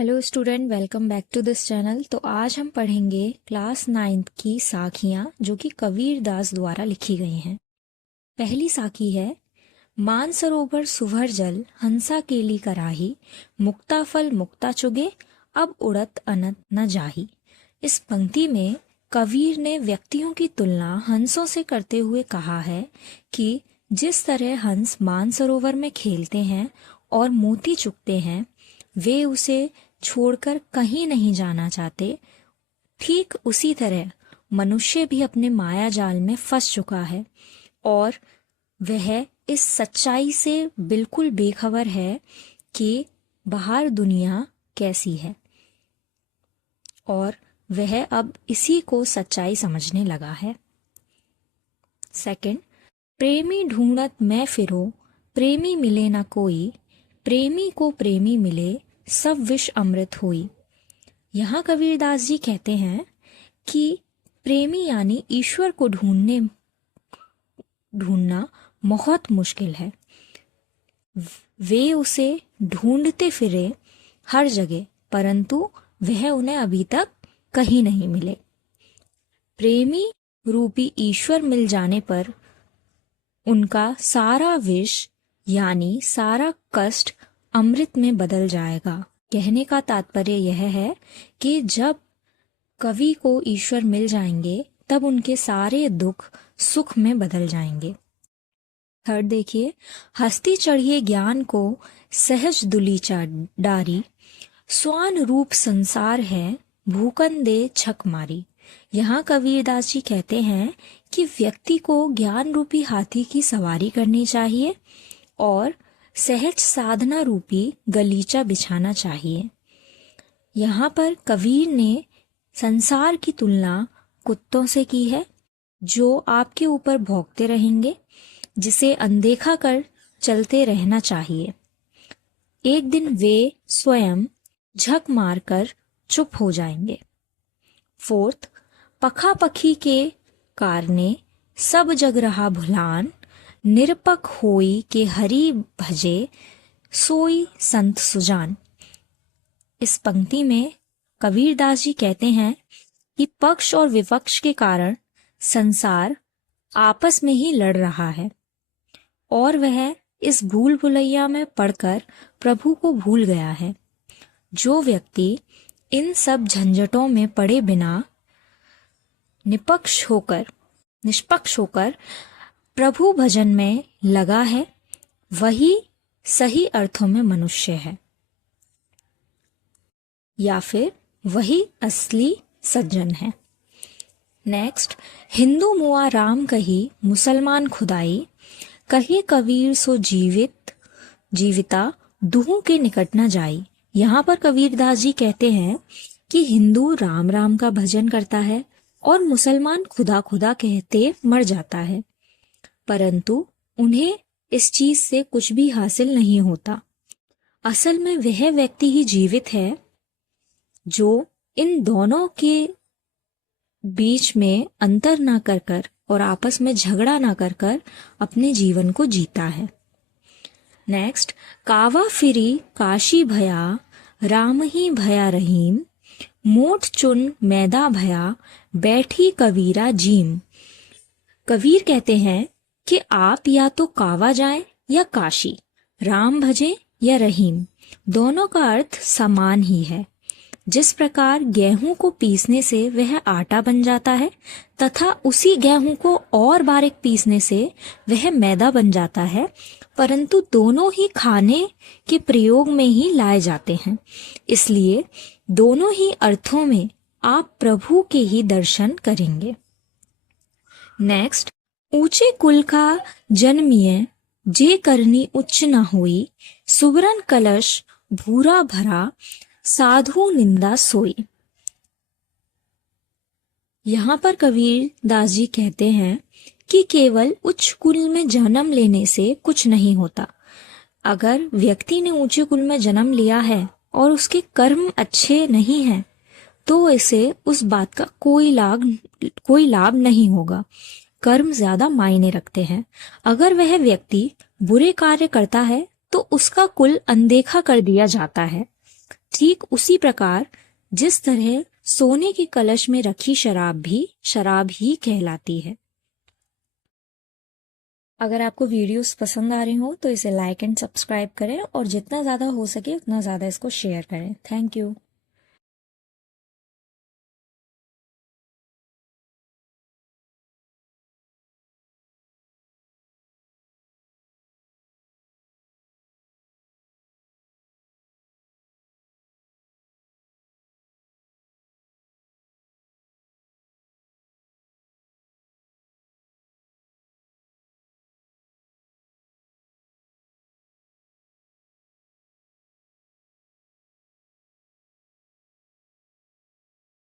Hello student, welcome back to this channel. तो आज हम पढ़ेंगे क्लास 9th की साखियाँ जो कि कबीर दास द्वारा लिखी गई हैं। पहली साखी है, मानसरोवर सुभर जल हंसा केली कराही, मुक्ता फल मुक्ता चुगे अब उड़त अनंत न जाही। इस पंक्ति में कबीर ने व्यक्तियों की तुलना हंसों से करते हुए कहा है कि जिस तरह हंस मानसरोवर में खेलते हैं और मोती चुगते हैं, वे उसे छोड़कर कहीं नहीं जाना चाहते। ठीक उसी तरह मनुष्य भी अपने माया जाल में फंस चुका है और वह इस सच्चाई से बिल्कुल बेखबर है कि बाहर दुनिया कैसी है, और वह अब इसी को सच्चाई समझने लगा है। सेकंड, प्रेमी ढूंढत मैं फिरो, प्रेमी मिले ना कोई, प्रेमी को प्रेमी मिले सब विष अमृत होई। यहाँ कबीरदास जी कहते हैं कि प्रेमी यानी ईश्वर को ढूंढना बहुत मुश्किल है। वे उसे ढूंढते फिरे हर जगह, परंतु वह उन्हें अभी तक कहीं नहीं मिले। प्रेमी रूपी ईश्वर मिल जाने पर उनका सारा विष यानी सारा कष्ट अमृत में बदल जाएगा। कहने का तात्पर्य यह है कि जब कवि को ईश्वर मिल जाएंगे तब उनके सारे दुख सुख में बदल जाएंगे। थर्ड देखिए, हस्ती चढ़िए ज्ञान को सहज दुलीचा डारी, स्वान रूप संसार है भूकन दे छक मारी। यहाँ कबीरदास जी कहते हैं कि व्यक्ति को ज्ञान रूपी हाथी की सवारी करनी चाहिए और सहज साधना रूपी गलीचा बिछाना चाहिए। यहाँ पर कबीर ने संसार की तुलना कुत्तों से की है जो आपके ऊपर भौंकते रहेंगे, जिसे अनदेखा कर चलते रहना चाहिए। एक दिन वे स्वयं झक मारकर चुप हो जाएंगे। फोर्थ, पखा पखी के कारणे सब जग रहा भुलान, निरपक होई के हरि भजे सोई संत सुजान। इस पंक्ति में कबीरदास जी कहते हैं कि पक्ष और विपक्ष के कारण संसार आपस में ही लड़ रहा है और वह इस भूल भुलैया में पड़कर प्रभु को भूल गया है। जो व्यक्ति इन सब झंझटों में पड़े बिना निष्पक्ष होकर प्रभु भजन में लगा है, वही सही अर्थों में मनुष्य है, या फिर वही असली सज्जन है। नेक्स्ट, हिंदू मुआ राम कही मुसलमान खुदाई, कहे कबीर सो जीविता दुहू के निकट न जाई। यहाँ पर कबीरदास जी कहते हैं कि हिंदू राम राम का भजन करता है और मुसलमान खुदा खुदा कहते मर जाता है, परंतु उन्हें इस चीज से कुछ भी हासिल नहीं होता। असल में वह व्यक्ति ही जीवित है जो इन दोनों के बीच में अंतर ना कर और आपस में झगड़ा ना कर अपने जीवन को जीता है। नेक्स्ट, कावा फिरी काशी भया, राम ही भया रहीम, मोठ चुन मैदा भया, बैठी कबीरा जीम। कबीर कहते हैं कि आप या तो कावा जाएं या काशी, राम भजे या रहीम, दोनों का अर्थ समान ही है। जिस प्रकार गेहूं को पीसने से वह आटा बन जाता है तथा उसी गेहूं को और बारीक पीसने से वह मैदा बन जाता है, परंतु दोनों ही खाने के प्रयोग में ही लाए जाते हैं। इसलिए दोनों ही अर्थों में आप प्रभु के ही दर्शन करेंगे। नेक्स्ट, ऊंचे कुल का जन्मिए जे करनी उच्च न हुई, सुवरन कलश भूरा भरा साधु निंदा सोई। यहाँ पर कबीर दास जी कहते हैं कि केवल उच्च कुल में जन्म लेने से कुछ नहीं होता। अगर व्यक्ति ने ऊंचे कुल में जन्म लिया है और उसके कर्म अच्छे नहीं हैं, तो इसे उस बात का कोई लाभ नहीं होगा। कर्म ज्यादा मायने रखते हैं। अगर वह व्यक्ति बुरे कार्य करता है तो उसका कुल अनदेखा कर दिया जाता है। ठीक उसी प्रकार जिस तरह सोने के कलश में रखी शराब भी शराब ही कहलाती है। अगर आपको वीडियोस पसंद आ रही हो तो इसे लाइक एंड सब्सक्राइब करें और जितना ज़्यादा हो सके उतना ज़्यादा इसको शेयर करें। Thank you.